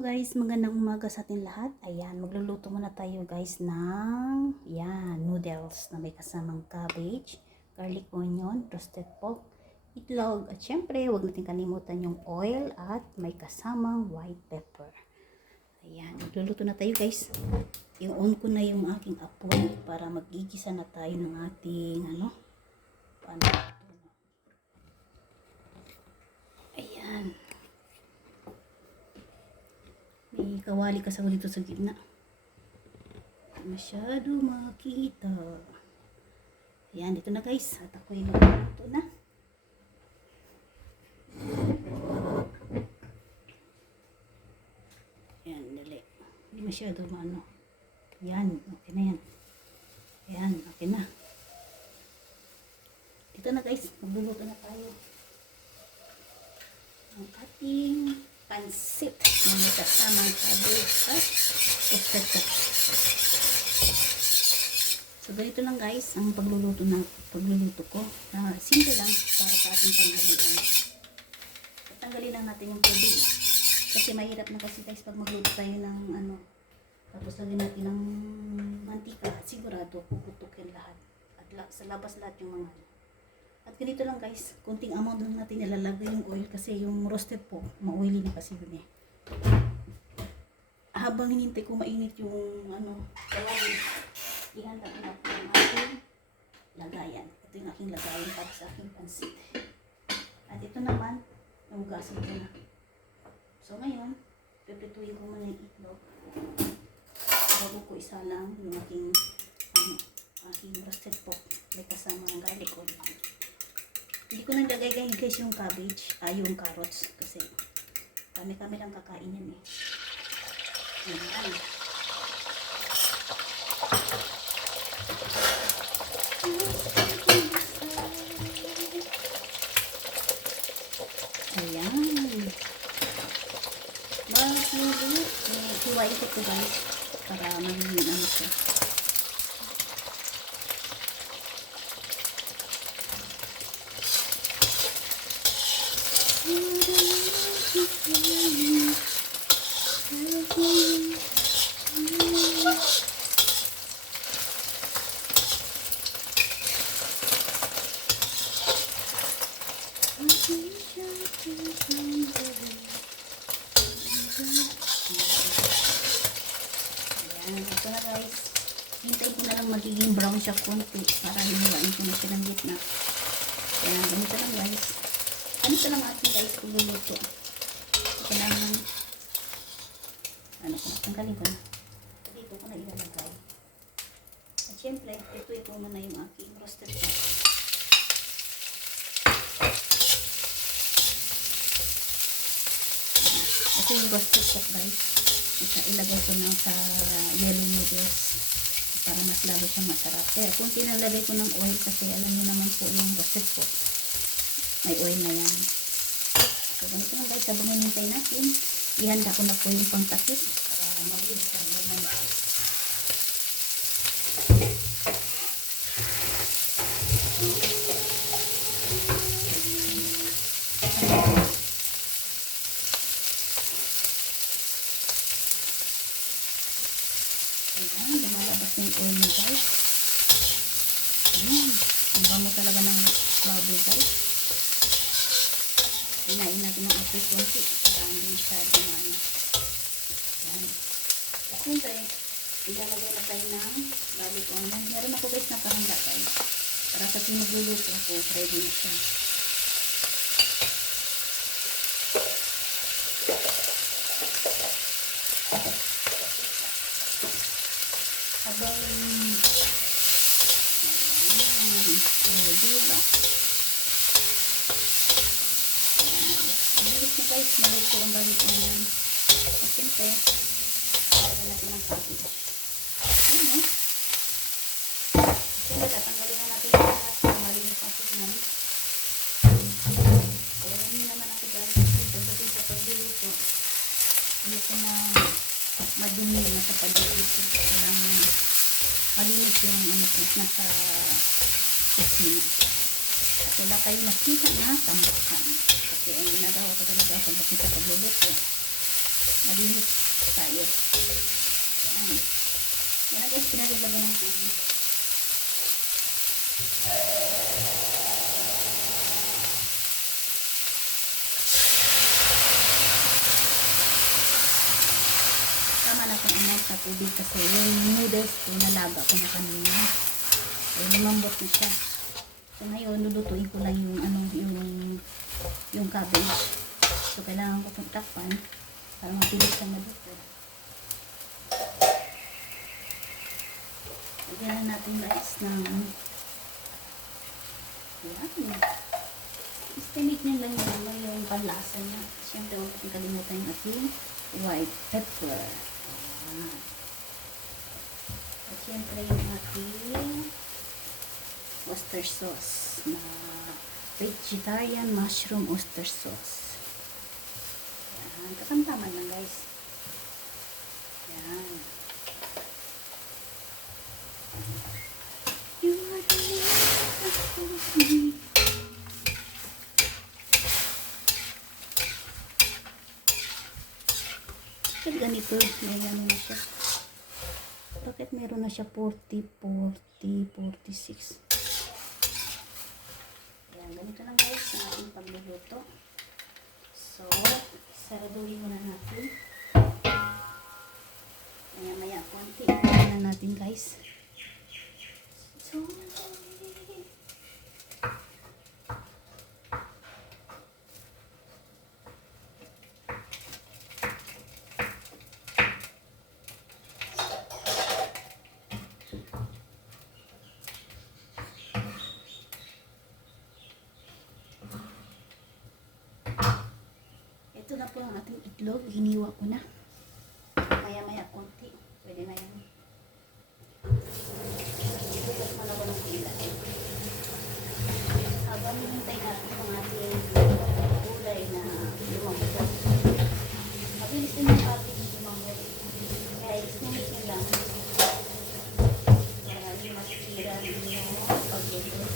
Guys, magandang umaga sa ating lahat. Ayan, magluluto muna tayo guys ng noodles na may kasamang cabbage, garlic onion, roasted pork, itlog, at syempre huwag natin kalimutan yung oil at may kasamang white pepper. Ayan, magluluto na tayo guys. I-on ko na yung aking apoy para magigisa na tayo ng ating ayan. May kawali kasi ako dito sa gitna. Masyado makita. Ayan, dito na guys. At ako yung magluluto na. Ayan, dali. Hindi masyado maano. Ayan, okay na yan. Ayan, okay na. Dito na guys. Magluluto na tayo. Ang ating pansit na may kasamang cabbage at roasted pork. So ganito lang guys ang pagluluto ko. Simple lang para sa ating tanghalian. Tanggalin lang natin yung tubig. Kasi mahirap na kasi guys pag magluto tayo ng tapos lagyan natin ng mantika, sigurado puputukin lahat. At sa labas lahat yung mga at ganito lang guys, kunting amount lang natin ilalagay yung oil kasi yung roasted pork, ma-oily na kasi yun eh. Habang hinintay ko mainit yung kawali, ihanda ko na po yung aking lagayan. Ito yung aking lagayan para sa aking pansit. At ito naman, nahugasin ko na. So ngayon, piprituin ko muna yung itlog. Bago ko isa lang yung aking roasted pork. May kasama ang garlic oil. Hindi ko nalagay guys yung cabbage, yung carrots kasi kami lang kakain yan eh. Ayan. Ayan. Magluluto. Hiwain ko ito guys para maging siya. Ito na guys. Hintayin ko na lang magiging brown siya konti para hinuwain ko na siya ng gitna. Ayan, ganito lang guys. Ito lang ating guys kung luluto. Ito lang tanggalin ko na. Dito ko na ilalagay. At syempre, ito muna yung aking roasted pork. Ito yung roasted pork guys. Ilagay ko na sa yellow noodles para mas lalo siyang masarap. Kaya kung tinalagay ko ng oil kasi alam niyo naman po yung roasted pork. May oil na yan. So ganito lang guys, habang hinintay natin, ihanda ko na po yung pangtakip para mabilis lang naman. Ayan, lumalabas na yung oil na guys. Ayan, ang bango talaga ng baboy guys. Hinain natin ng apoy konti para hindi masyado naman. Ayan. At siyempre, ilalagay na tayo ng garlic onion. Meron ako guys na kahanda guys. Para sa magluluto ako, ready na siya. Habang diba? Guys, malit ko ang garlic onion. At siyempre, lagyan natin ang cabbage. Ayan o. Siyempre, tatanggalin na natin yung lahat para malinis ang tignan. Kaya yun naman ako guys. Pagdating sa pagluluto, hindi ko na madumi na sa pagluluto. Kailangan malinis yung nasa kusina. At wala kayo makita na tambakan. Kasi ang ginagawa ko talaga pagdating sa pagluluto, Malinis tayo. Yan. Yan na guys, pinaglagan ng tubig. Tama na kung amount na tubig kasi yung noodles ko nalaga ko na kanina. Ay lumambot na siya. So ngayon, lulutuin ko lang yung yung cabbage. So kailangan ko itong takpan para mabilis na maluto. Lagyan na natin guys ng yan. Estimate nyo lang yung panlasa niya. Siyempre, huwag natin kalimutan yung ating white pepper. Ayan. At siyempre yung ating oyster sauce na vegetarian mushroom oyster sauce. Ayan. Kasamtaman lang guys. Ayan. You are the one. Bakit ganito? May ano na siya. Bakit meron na siya 40, 40, 46? Ayan, ganito lang guys ang ating pagluluto. So, saraduhin muna natin. Maya konti. Ito na natin guys. So, ito na po ang ating itlog. Hiniwa ko na. Maya konti. Pwede na yan. Bukas mo na ko ng pila. Habang hinintay natin ang ating gulay na lumambot. Mabilis din yung ating lumambot. Kaya isnumit nyo lang. Para hindi masisira yung pagluluto.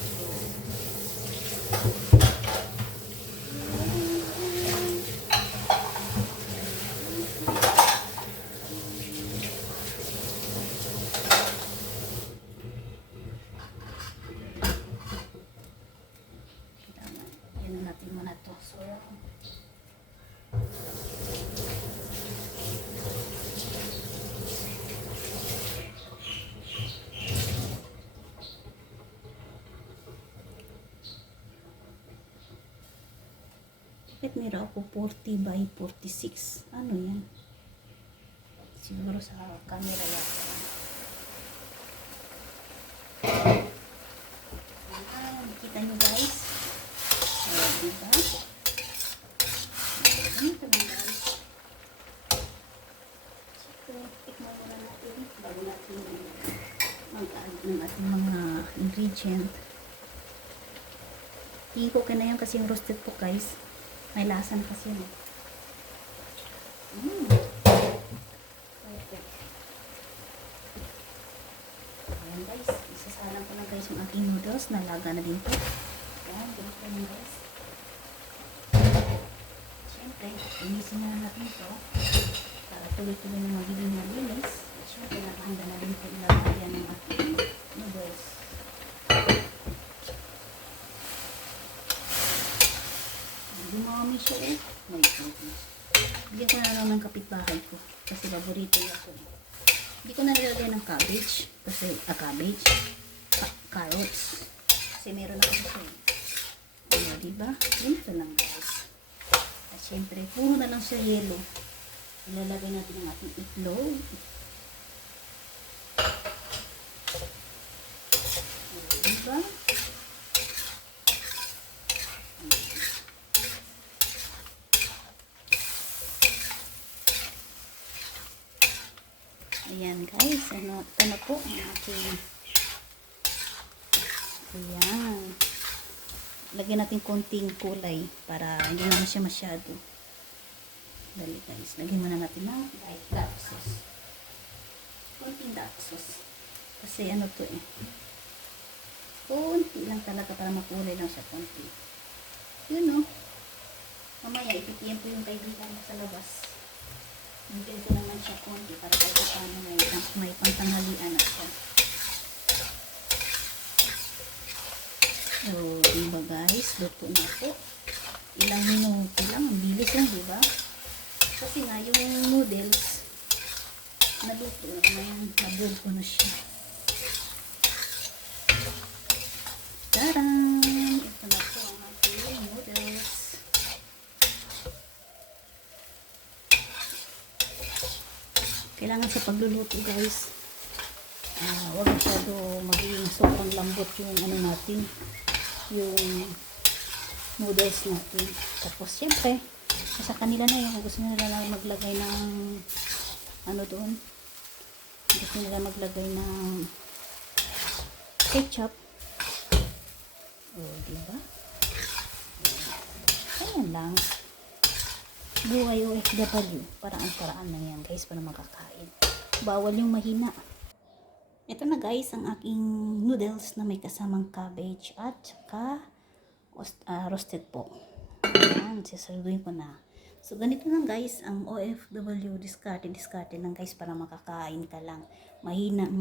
Bakit meron ako 40 by 46? Ano yan? Siguro sa camera yata. Kita nyo guys? Ayan, diba? Ito lang guys. So, tikman muna natin bago natin mag-add ng ating mga ingredient. Tingin ko okay na yan kasi yung roasted po guys. May lasa na kasi yun. Perfect. Ayan guys. Isasalang ko na guys yung aking noodles. Nalaga na din po. Ayan. Ganito na guys. Siyempre, inisin na natin ito. Para tuloy-tuloy na magiging malinis. At siyempre, nakahanda na din po ilalagyan ng ating noodles. Dumami siya eh. May goodness. Bigyan ko na lang ng kapitbahay ko. Kasi paborito niya ito. Hindi ko na nilagay ng cabbage. Kasi, cabbage. Carrots. Kasi meron ako siya eh. Ayan, diba? Ganito lang guys. At syempre, puro na lang siya yellow. Ilalagay natin ang ating itlog. Ayan, diba? Ayan guys, ito na po ang ating, ayan, lagyan natin konting kulay para hindi naman siya masyado. Dali guys, lagyan muna natin ng dark sauce, konting dark sauce kasi ano to eh, konti lang talaga para makulay lang siya, konti. Yun no, mamaya ipitiyan po yung kaibigan sa labas. Hintay ko naman siya konti para kahit paano may pantanghalian na siya. So, diba guys, luto na po. Ilang minuto lang, ang bilis lang, diba? Kasi nga, yung noodles, naluto na ngayon, nabuo ko na siya. Taran! Ito na po ang ating noodles. Kailangan sa pagluluto guys, huwag masyado magiging sobrang lambot yung ano natin, yung noodles natin. Tapos syempre, sa kanila na yun, kung gusto nila na maglagay ng ano doon, gusto nila maglagay ng ketchup. O, diba? Ayan lang. Buhay OFW. Paraan-paraan lang yan guys para makakain. Bawal yung mahina. Ito na guys ang aking noodles na may kasamang cabbage at saka roasted pork. Ayan, sisaluduin ko na. So ganito lang guys ang OFW, discarte lang guys para makakain ka lang. Mahina,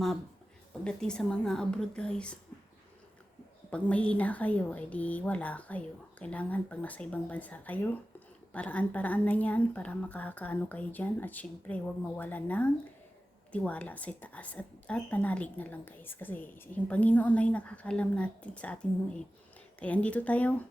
pagdating sa mga abroad guys, pag mahina kayo, edi wala kayo. Kailangan pag nasa ibang bansa kayo, paraan-paraan na yan para makakaano kayo dyan. At syempre, huwag mawala ng tiwala sa taas. At panalig na lang guys. Kasi yung Panginoon na yung nakakalam natin sa atin mo eh. Kaya andito tayo,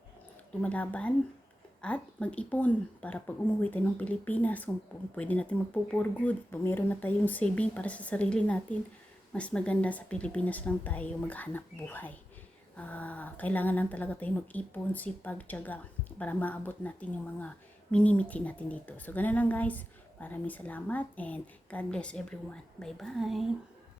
lumalaban at mag-ipon para pag umuwi tayo ng Pilipinas, kung pwede natin magpo-for good, kung meron na tayong saving para sa sarili natin, mas maganda sa Pilipinas lang tayo maghanap buhay. Kailangan lang talaga tayo mag-ipon, sipag, tiyaga para maabot natin yung mga minimiti natin dito. So ganun lang guys, maraming salamat and God bless everyone. Bye bye.